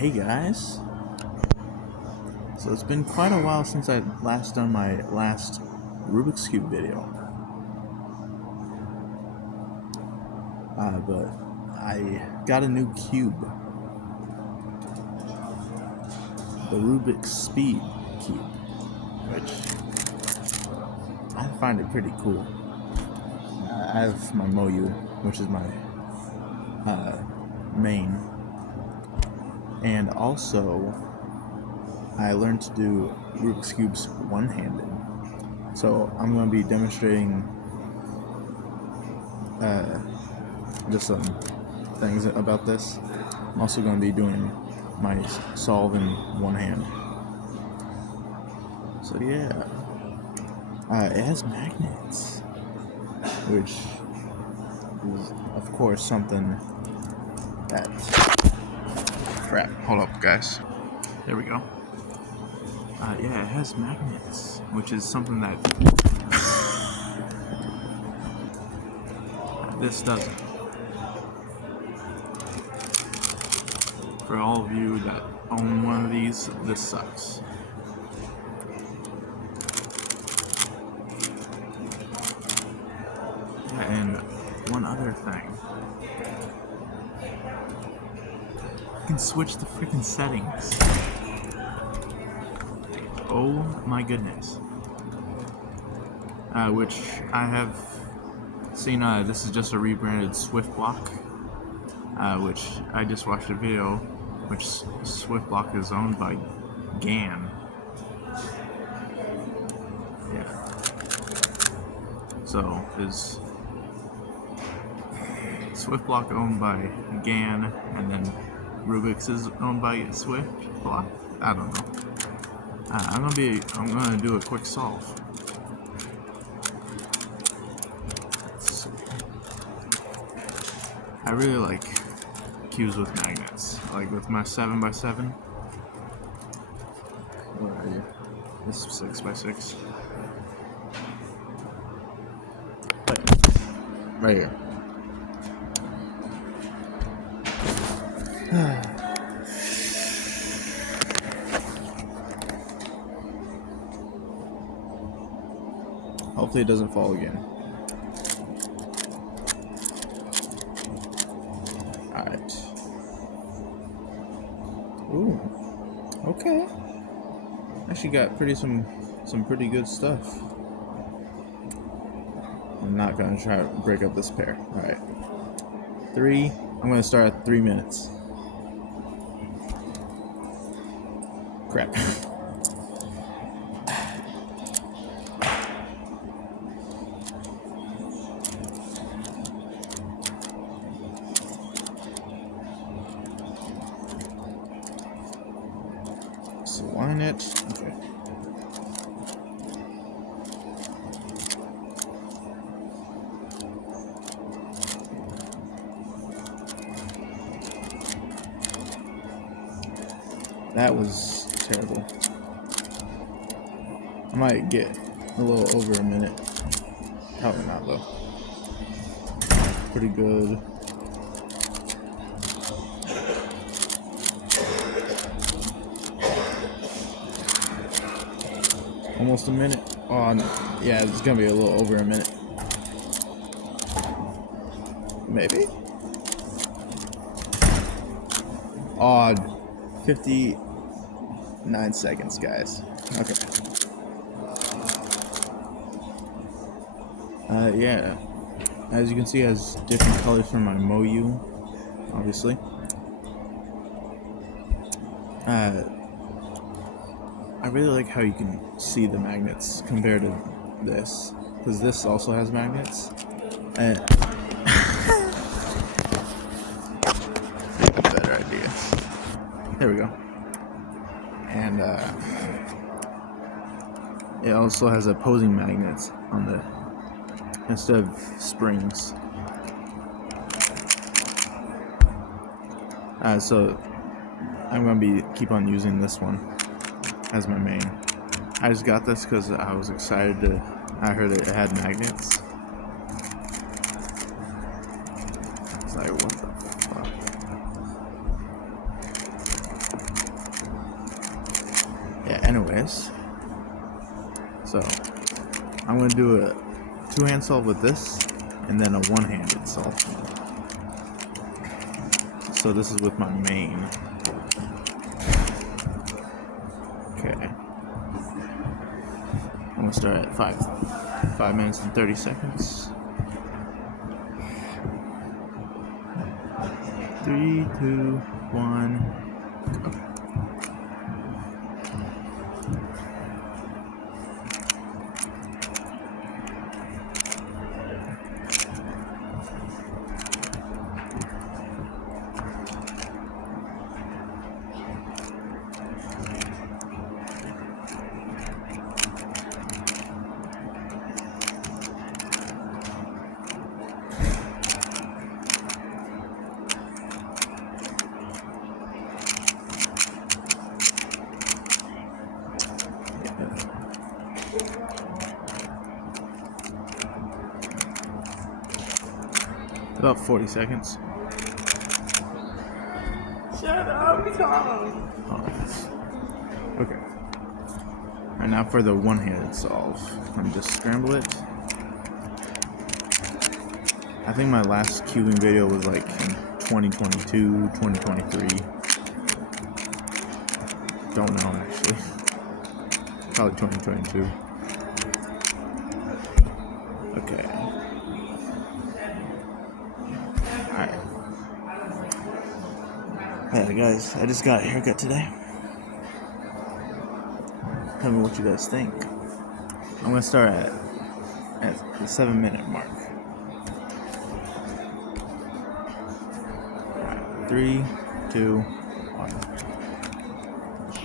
Hey guys, so it's been quite a while since I last done my last Rubik's Cube video, but I got a new cube, the RUBIKS SPEEDCUBE, which I find it pretty cool. I have my Moyu, which is my main, and also I learned to do Rubik's Cubes one-handed. So I'm going to be demonstrating just some things about this. I'm also going to be doing my solve in one hand. So yeah, it has magnets, which is of course something that... Crap, hold up guys. There we go. Yeah, it has magnets, which is something that this doesn't. For all of you that own one of these, this sucks. Yeah, and one other thing. You can switch the freaking settings. Oh my goodness. Which I have seen, this is just a rebranded Swift Block, which I just watched a video, which Swift Block is owned by GAN. Yeah. So, is Swift Block owned by GAN, and then Rubik's is owned by Swift Block? I don't know. I'm gonna do a quick solve. I really like cubes with magnets, like with my 7x7. Where are you? This is 6x6. Right here. Hopefully it doesn't fall again. Alright. Ooh. Okay. Actually got some pretty good stuff. I'm not gonna try to break up this pair. Alright. I'm gonna start at 3 minutes. Crap. So line it. Okay. That was terrible. I might get a little over a minute. Probably not though. Pretty good. Almost a minute. Oh no. Yeah, it's gonna be a little over a minute. Maybe. Oh, 59 seconds, guys. Okay. Yeah. As you can see, it has different colors from my Moyu, obviously. I really like how you can see the magnets compared to this, because this also has magnets. Better idea. There we go. And it also has opposing magnets on the instead of springs. So I'm gonna keep on using this one as my main. I just got this because I was excited I heard it had magnets. It's like, what the fuck? Anyways, so I'm gonna do a two-hand solve with this, and then a one-handed solve. So this is with my main. Okay. I'm gonna start at 5 minutes and 30 seconds. 3, 2, 1, go. About 40 seconds. Shut up, Tom. Oh. Okay. Alright, now for the one-handed solve. I'm just scramble it. I think my last cubing video was like in 2022, 2023. Don't know actually. Probably 2022. Okay. Alright. Hey guys, I just got a haircut today. Tell me what you guys think. I'm gonna start at the 7-minute mark. Alright, 3, 2, 1.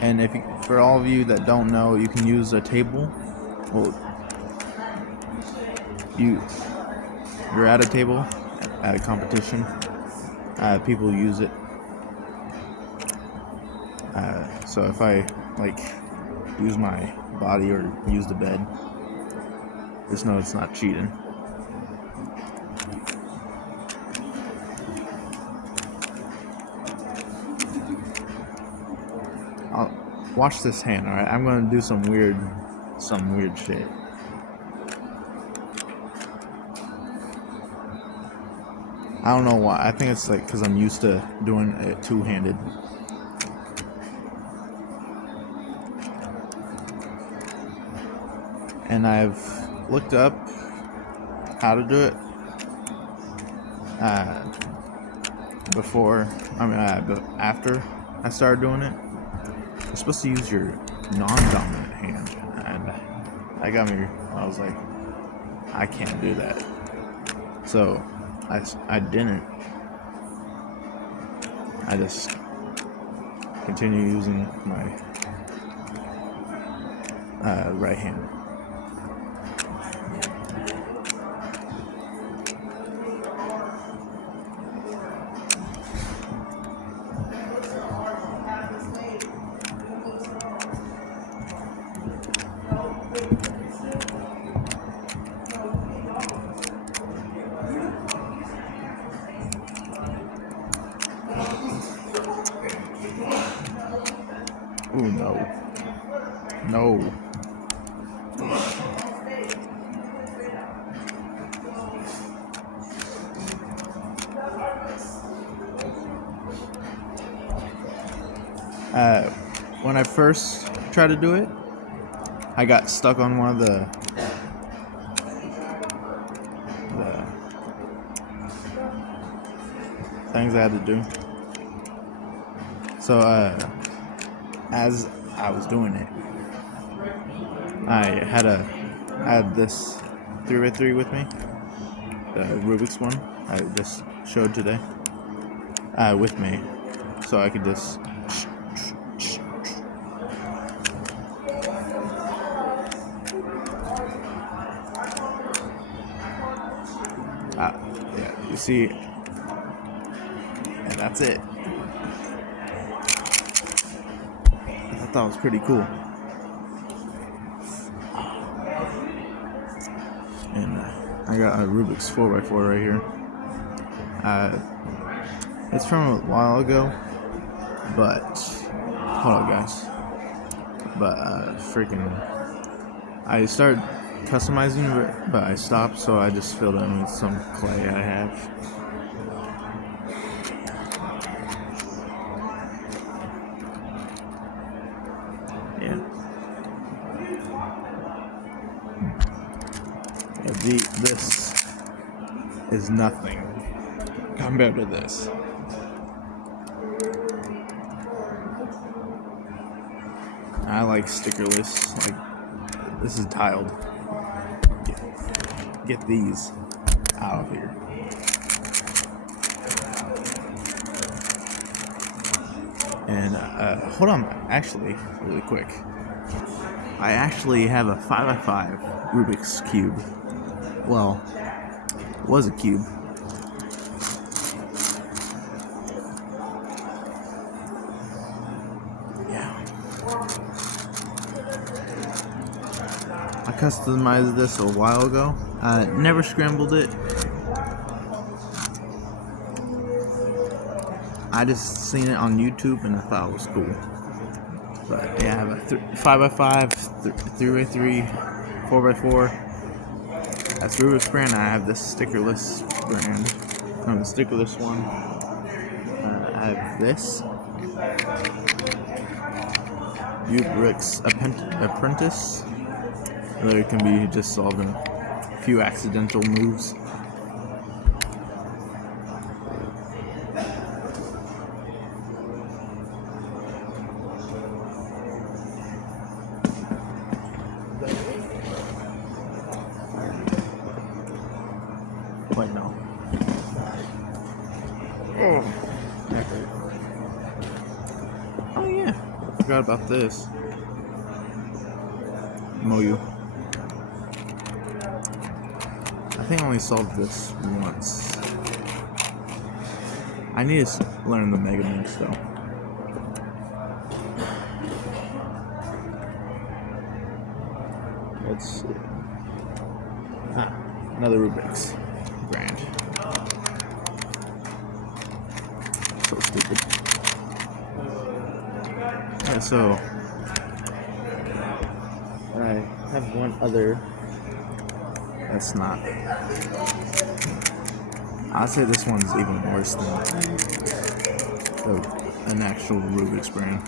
And if you, for all of you that don't know, you can use a table. Well, you're at a table at a competition. People use it. So if I like use my body or use the bed, just know it's not cheating. Watch this hand, alright? I'm gonna do some weird shit. I don't know why. I think it's like because I'm used to doing it two-handed. And I've looked up how to do it after I started doing it. You're supposed to use your non-dominant hand, and that got me. I was like, I can't do that. So I didn't. I just continue using my right hand. Oh no. No. When I first tried to do it, I got stuck on one of the things I had to do. So, as I was doing it, I had this 3x3 with me, the Rubik's one I just showed today, with me, so I could just yeah, you see, and that's it. I thought that was pretty cool. And I got a Rubik's 4x4 right here. It's from a while ago, but hold on, guys. but freaking, I started customizing it, but I stopped, so I just filled in with some clay I have. Yeah. This is nothing compared to this. I like stickerless. Like, this is tiled. Get these out of here. And hold on, actually, really quick. I actually have a 5x5 Rubik's Cube. Well, it was a cube. Yeah. I customized this a while ago. Never scrambled it. I just seen it on YouTube and I thought it was cool. But yeah, I have a 5x5, 3x3, 4x4. That's Rubik's brand. I have this stickerless brand. The stickerless one. I have this. RUBIKS Apprentice. There it can be just solving a few accidental moves. Wait, no. Oh yeah, forgot about this. Moyu. I think I only solved this once. I need to learn the Mega Moves though. Let's see. Another Rubik's brand. So stupid. Alright, so I have one other that's not. I'd say this one's even worse than an actual Rubik's brand.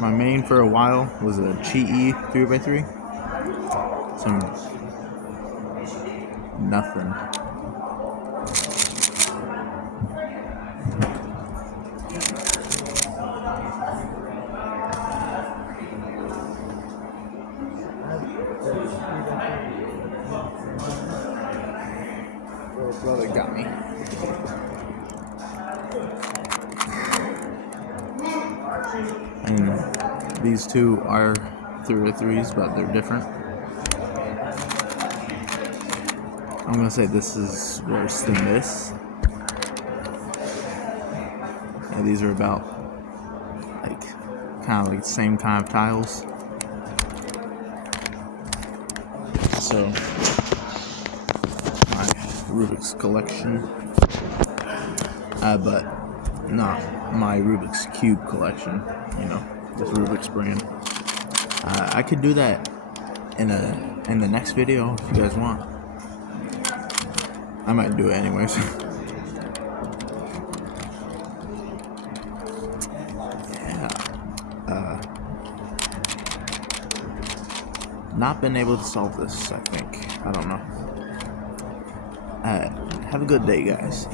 My main for a while was a Chi-E 3x3. Some nothing. Brother got me. And these two are 3x3s, but they're different. I'm gonna say this is worse than this. Yeah, these are about like kind of like the same kind of tiles. So my Rubik's collection, but not my Rubik's Cube collection. You know, this Rubik's brand. I could do that in the next video if you guys want. I might do it anyways. Yeah. Not been able to solve this, I think. I don't know. Have a good day, guys.